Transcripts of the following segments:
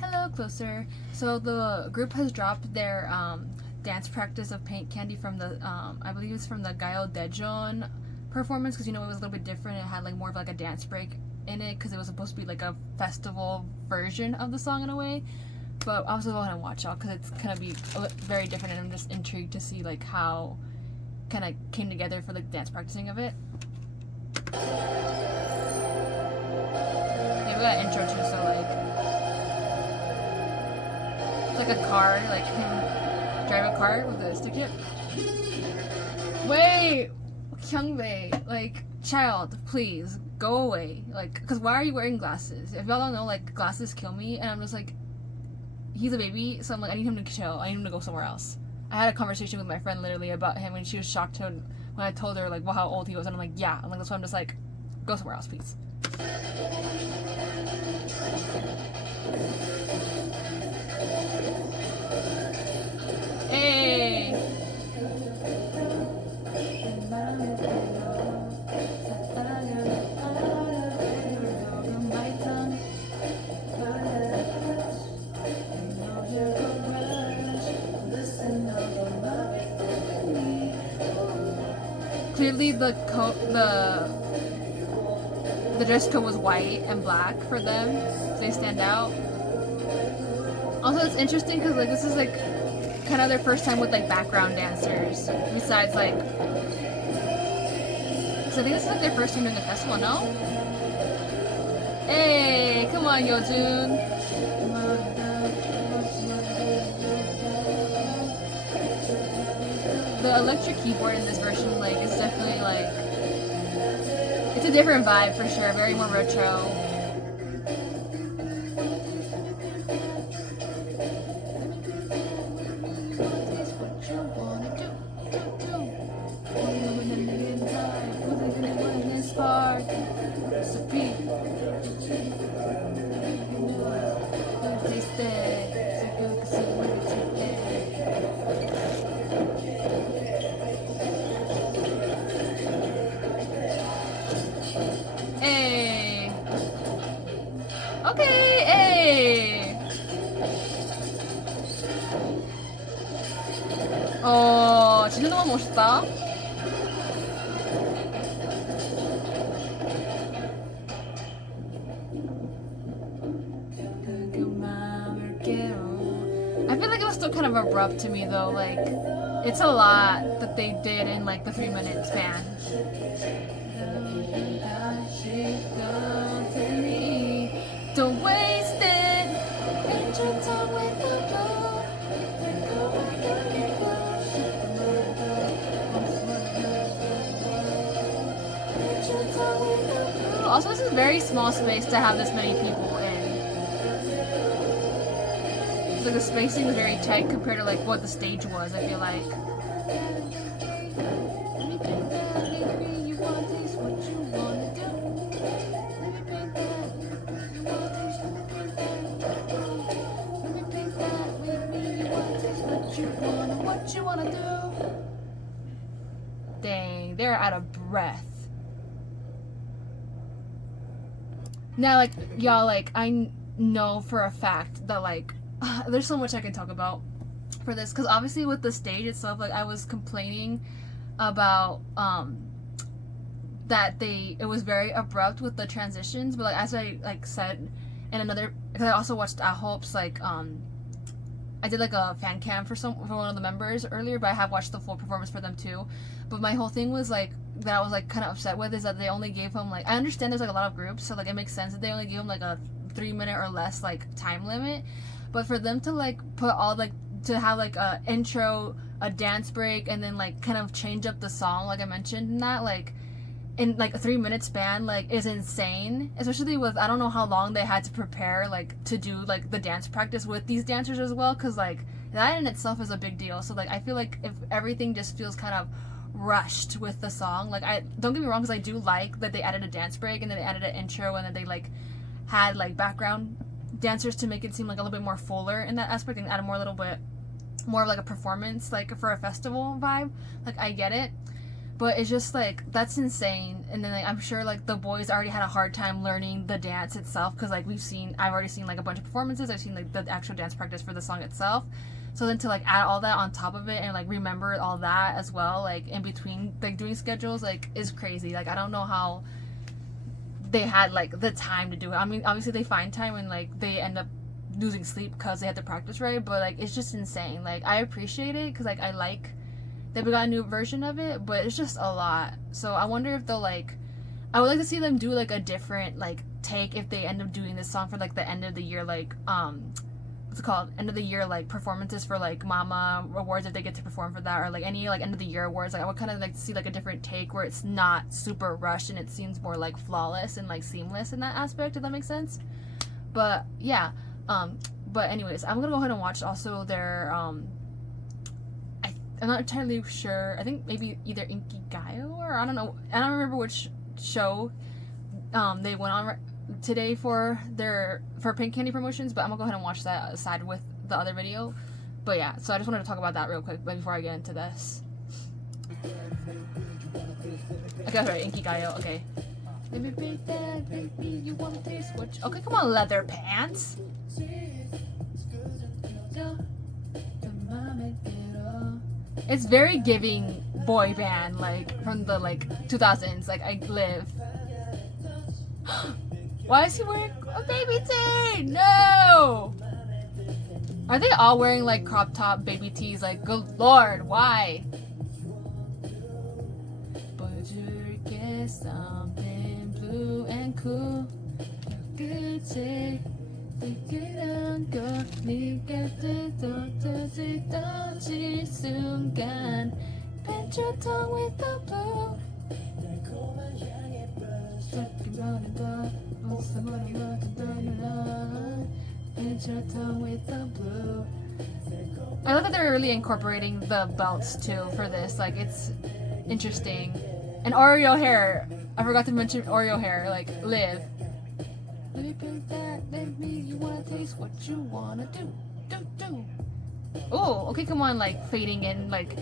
Hello, Closer. So the group has dropped their dance practice of paint candy from the I believe it's from the Gayo Dajeon performance, because it was a little bit different. It had like more of like a dance break in it because it was supposed to be like a festival version of the song in a way. But I was going to watch out because it's gonna be very different, and I'm just intrigued to see like how kind of came together for the dance practicing of it. Yeah, we got an intro too, so it's like a car, like him drive a car with a stick hip. Wait, Kyungbei, like, child, please go away. Like, cause why are you wearing glasses? If y'all don't know, like, glasses kill me, and I'm just like, he's a baby, so I'm like, I need him to chill. I need him to go somewhere else. I had a conversation with my friend literally about him, and she was shocked when I told her like, well, how old he was, and I'm like, yeah. I'm like, that's why I'm just like, go somewhere else, please. Hey. Clearly the dress code was white and black for them. They stand out. Also, it's interesting because like this is like kind of their first time with like background dancers. Besides like, so I think this is like their first time doing the festival. No? Hey, come on, Yeojun. The electric keyboard in this version like is definitely like, it's a different vibe for sure, very more retro. Hey. Okay, hey. 진짜 너무 멋있다. I feel like it was still kind of abrupt to me though, like it's a lot that they did in like the 3-minute span. Don't waste it. Paint your tongue with the blue. Also, this is a very small space to have this many people in. Like the spacing is very tight compared to like what the stage was, I feel like. What you wanna do? Dang, they're out of breath. Now, like, y'all, like, I know for a fact that, like, there's so much I can talk about for this, because obviously with the stage itself, like, I was complaining about, that it was very abrupt with the transitions, but, like, as I, like, said in another, because I also watched Hope's, like, I did like a fan cam for one of the members earlier, but I have watched the full performance for them too. But my whole thing was like that I was like kind of upset with is that they only gave him like, I understand there's like a lot of groups, so like it makes sense that they only gave him like a 3-minute or less like time limit. But for them to like put all like to have like a intro, a dance break, and then like kind of change up the song like I mentioned in that, like in like a 3-minute span, like is insane, especially with I don't know how long they had to prepare like to do like the dance practice with these dancers as well, because like that in itself is a big deal. So like I feel like if everything just feels kind of rushed with the song, like I don't get me wrong, because I do like that they added a dance break and then they added an intro and then they like had like background dancers to make it seem like a little bit more fuller in that aspect and add a little bit more of like a performance like for a festival vibe. Like I get it. But it's just like, that's insane. And then like, I'm sure like the boys already had a hard time learning the dance itself, because like I've already seen like a bunch of performances. I've seen like the actual dance practice for the song itself. So then to like add all that on top of it and like remember all that as well, like in between like doing schedules, like is crazy. Like I don't know how they had like the time to do it. I mean, obviously they find time and like they end up losing sleep because they had to practice, right? But like it's just insane. Like I appreciate it because like I like that we got a new version of it, but it's just a lot. So I wonder if they'll like, I would like to see them do like a different like take if they end up doing this song for like the end of the year, like what's it called, end of the year like performances for like Mama awards, if they get to perform for that, or like any like end of the year awards. Like I would kind of like to see like a different take where it's not super rushed and it seems more like flawless and like seamless in that aspect, if that makes sense. But yeah, but anyways, I'm gonna go ahead and watch also their I'm not entirely sure. I think maybe either Inkigayo or I don't know. I don't remember which show they went on today for Pink Candy promotions. But I'm gonna go ahead and watch that aside with the other video. But yeah, so I just wanted to talk about that real quick before I get into this. Okay, right, Inkigayo. Okay. Let me be that baby. You wanna taste what? Okay, come on, leather pants. It's very giving boy band, like from the like 2000s, like I Live. Why is he wearing a baby tee? No! Are they all wearing like crop top baby tees? Like, good lord, why? But you get something blue and cool. Good day. Pinch your tongue with the blue. Pinch your tongue with the blue. I love that they're really incorporating the belts too for this. Like it's interesting. And Oreo hair. I forgot to mention Oreo hair. Like Live. Let me paint that, let me, you wanna taste what you wanna do. Oh, okay, come on, like fading in, like.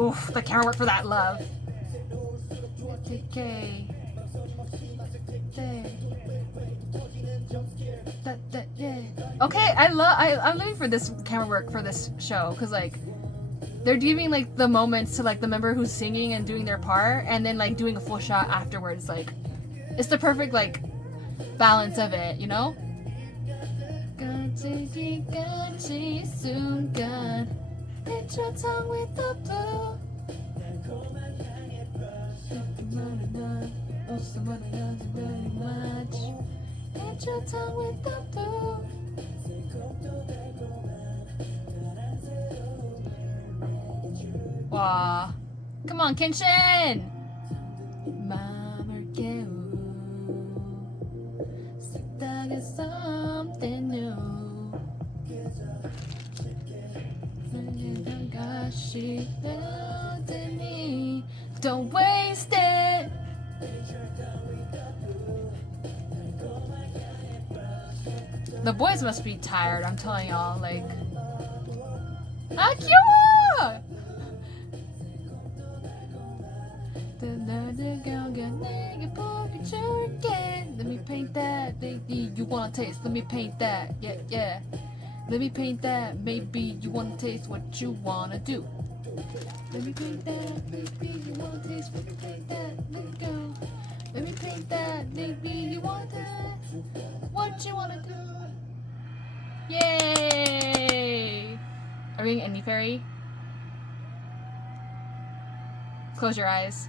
Oof, the camera work for that, love. Okay. Okay, I'm living for this camera work for this show, cause like they're giving like the moments to like the member who's singing and doing their part, and then like doing a full shot afterwards. Like it's the perfect like balance of it, you know? Pinch your tongue with the blue. Pinch your tongue with the blue. Wow. Come on, Kenshin! Something new. Don't waste it. The boys must be tired, I'm telling y'all, like. Akira! Let me paint that, baby. You wanna taste? Let me paint that. Yeah. Let me paint that. Maybe you wanna taste what you wanna do. Let me paint that, baby. You wanna taste? Let me paint that. Let it go. Let me paint that, baby. You wanna taste what you wanna do. Yay! Are we getting any fairy? Close your eyes.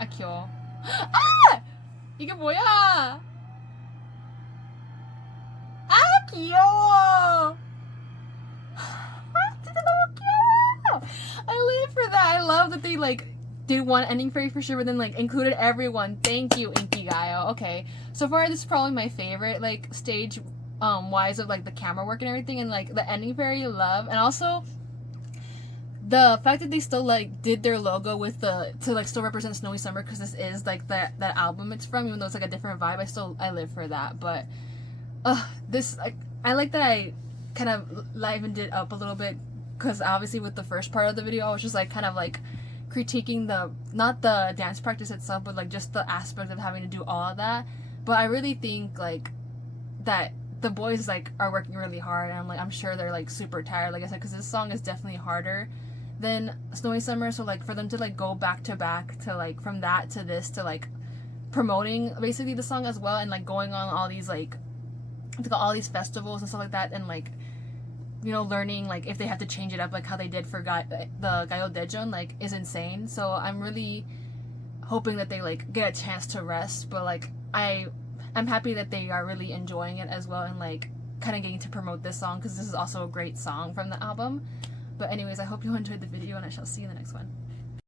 Akio. 아! 이게 뭐야? 아, 귀여워. 진짜 너무 귀여워. I live for that. I love that they like did one ending fairy for sure, but then like included everyone. Thank you, Inkigayo. Okay, so far this is probably my favorite like stage wise of like the camera work and everything, and like the ending fairy love, and also the fact that they still like did their logo with the to like still represent Snowy Summer, because this is like that album it's from, even though it's like a different vibe. I live for that. But this like I like that I kind of livened it up a little bit because obviously with the first part of the video I was just like kind of like critiquing the, not the dance practice itself, but like just the aspect of having to do all of that. But I really think like that the boys like are working really hard, and I'm sure they're like super tired, like I said, because this song is definitely harder than Snowy Summer. So like for them to like go back to back to like from that to this to like promoting basically the song as well, and like going on all these like all these festivals and stuff like that, and like, you know, learning like if they have to change it up like how they did for the Gayo Dajeon, like is insane. So I'm really hoping that they like get a chance to rest, but like I'm happy that they are really enjoying it as well, and like kind of getting to promote this song because this is also a great song from the album. But anyways, I hope you enjoyed the video, and I shall see you in the next one.